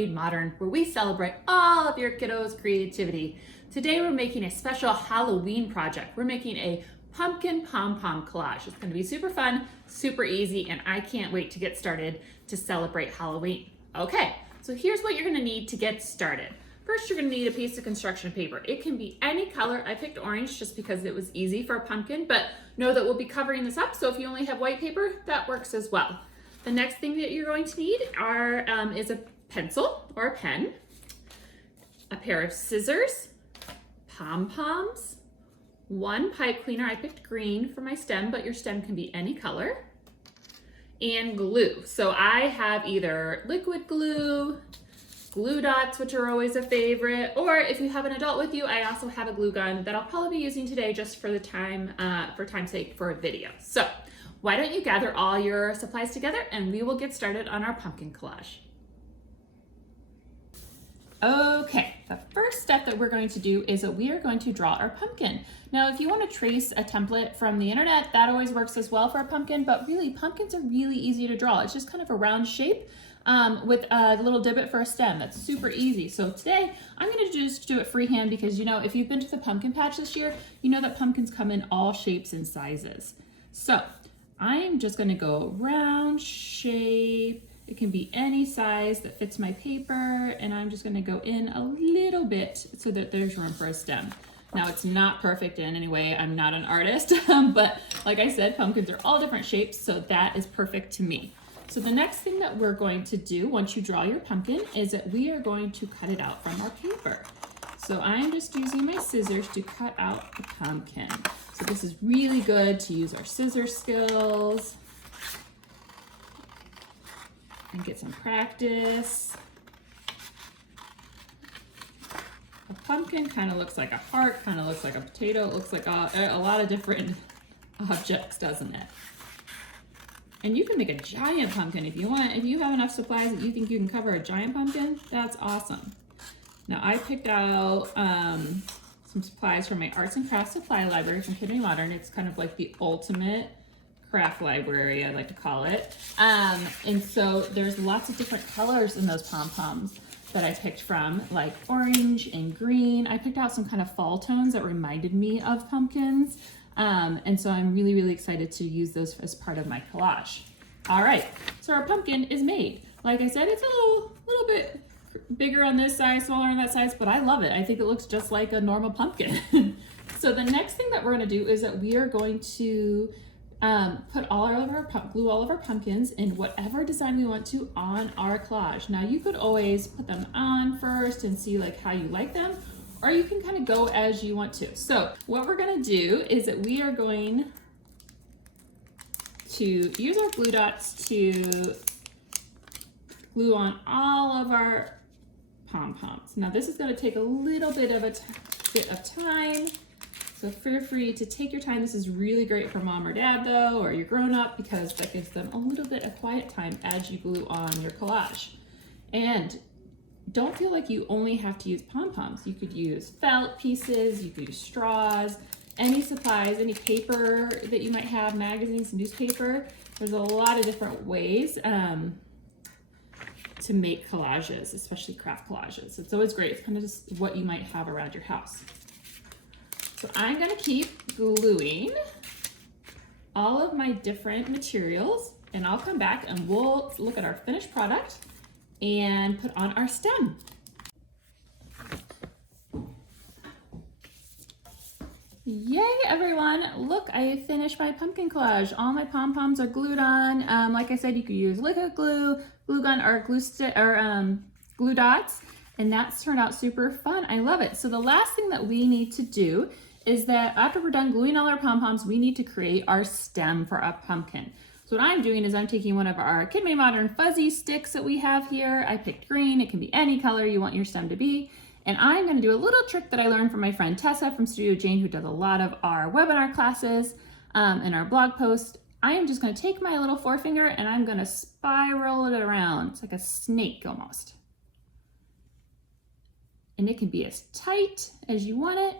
Made Modern, where we celebrate all of your kiddos' creativity. Today we're making a special Halloween project. We're making a Pumpkin Pom Pom Collage. It's going to be super fun, super easy, and I can't wait to get started to celebrate Halloween. Okay, so here's what you're going to need to get started. First, you're going to need a piece of construction paper. It can be any color. I picked orange just because it was easy for a pumpkin, but know that we'll be covering this up, so if you only have white paper, that works as well. The next thing that you're going to need is a pencil or a pen, a pair of scissors, pom-poms, one pipe cleaner. I picked green for my stem, but your stem can be any color, and glue. So I have either liquid glue, glue dots, which are always a favorite, or if you have an adult with you, I also have a glue gun that I'll probably be using today just for time's sake for a video. So why don't you gather all your supplies together and we will get started on our pumpkin collage. Okay, the first step that we're going to do is that we are going to draw our pumpkin. Now, if you want to trace a template from the internet, that always works as well for a pumpkin, but really pumpkins are really easy to draw. It's just kind of a round shape with a little divot for a stem. That's super easy. So today I'm going to just do it freehand because, you know, if you've been to the pumpkin patch this year, you know that pumpkins come in all shapes and sizes. So I'm just going to go round shape. It can be any size that fits my paper, and I'm just going to go in a little bit so that there's room for a stem. Now, it's not perfect in any way. I'm not an artist, but like I said, pumpkins are all different shapes, so that is perfect to me. So the next thing that we're going to do once you draw your pumpkin is that we are going to cut it out from our paper. So I'm just using my scissors to cut out the pumpkin. So this is really good to use our scissor skills and get some practice. A pumpkin kind of looks like a heart, kind of looks like a potato. It looks like a lot of different objects, doesn't it? And you can make a giant pumpkin if you want. If you have enough supplies that you think you can cover a giant pumpkin, that's awesome. Now I picked out some supplies from my arts and crafts supply library from Kid Made Modern. It's kind of like the ultimate craft library, I like to call it. And so there's lots of different colors in those pom-poms that I picked from, like orange and green. I picked out some kind of fall tones that reminded me of pumpkins. And so I'm really, really excited to use those as part of my collage. All right, so our pumpkin is made. Like I said, it's a little bit bigger on this side, smaller on that side, but I love it. I think it looks just like a normal pumpkin. So the next thing that we're gonna do is that we are going to glue all of our pumpkins in whatever design we want to on our collage. Now you could always put them on first and see like how you like them, or you can kind of go as you want to. So what we're gonna do is that we are going to use our glue dots to glue on all of our pom-poms. Now this is gonna take a little bit of time, so feel free to take your time. This is really great for mom or dad though, or your grown up, because that gives them a little bit of quiet time as you glue on your collage. And don't feel like you only have to use pom-poms. You could use felt pieces, you could use straws, any supplies, any paper that you might have, magazines, newspaper. There's a lot of different ways to make collages, especially craft collages. It's always great. It's kind of just what you might have around your house. So I'm gonna keep gluing all of my different materials, and I'll come back and we'll look at our finished product and put on our stem. Yay, everyone. Look, I finished my pumpkin collage. All my pom-poms are glued on. Like I said, you could use liquid glue, glue gun, or glue dots, and that's turned out super fun. I love it. So the last thing that we need to do is that after we're done gluing all our pom-poms, we need to create our stem for our pumpkin. So what I'm doing is I'm taking one of our Kid Made Modern fuzzy sticks that we have here. I picked green. It can be any color you want your stem to be. And I'm going to do a little trick that I learned from my friend Tessa from Studio Jane, who does a lot of our webinar classes and our blog posts. I am just going to take my little forefinger and I'm going to spiral it around. It's like a snake almost. And it can be as tight as you want it.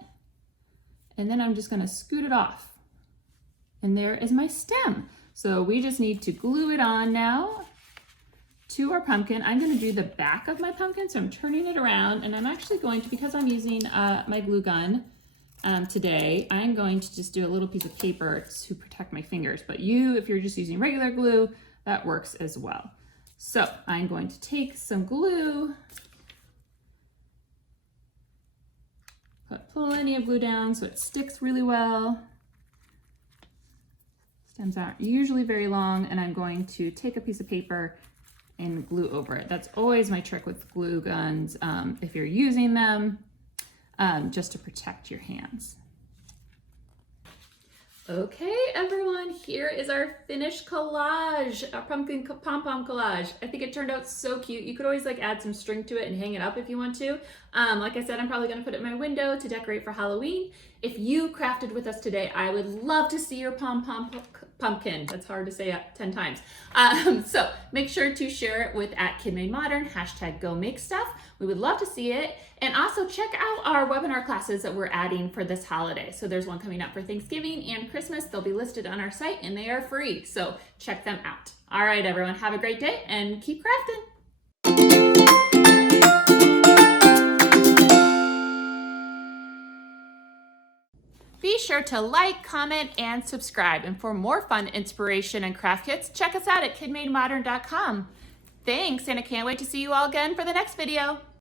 And then I'm just going to scoot it off. And there is my stem. So we just need to glue it on now to our pumpkin. I'm going to do the back of my pumpkin, so I'm turning it around, and I'm actually going to, because I'm using my glue gun today, I'm going to just do a little piece of paper to protect my fingers. But if you're just using regular glue, that works as well. So I'm going to take some glue, put plenty of glue down so it sticks really well. Stems aren't usually very long, and I'm going to take a piece of paper and glue over it. That's always my trick with glue guns, if you're using them, just to protect your hands. Okay, everyone, here is our finished collage, our Pumpkin Pom Pom Collage. I think it turned out so cute. You could always like add some string to it and hang it up if you want to. Like I said, I'm probably gonna put it in my window to decorate for Halloween. If you crafted with us today, I would love to see your pumpkin. That's hard to say 10 times. So make sure to share it with @KidMadeModern, #GoMakeStuff. We would love to see it. And also check out our webinar classes that we're adding for this holiday. So there's one coming up for Thanksgiving and Christmas. They'll be listed on our site and they are free. So check them out. All right, everyone, have a great day and keep crafting. Be sure to like, comment, and subscribe. And for more fun inspiration and craft kits, check us out at KidMadeModern.com. Thanks, and I can't wait to see you all again for the next video.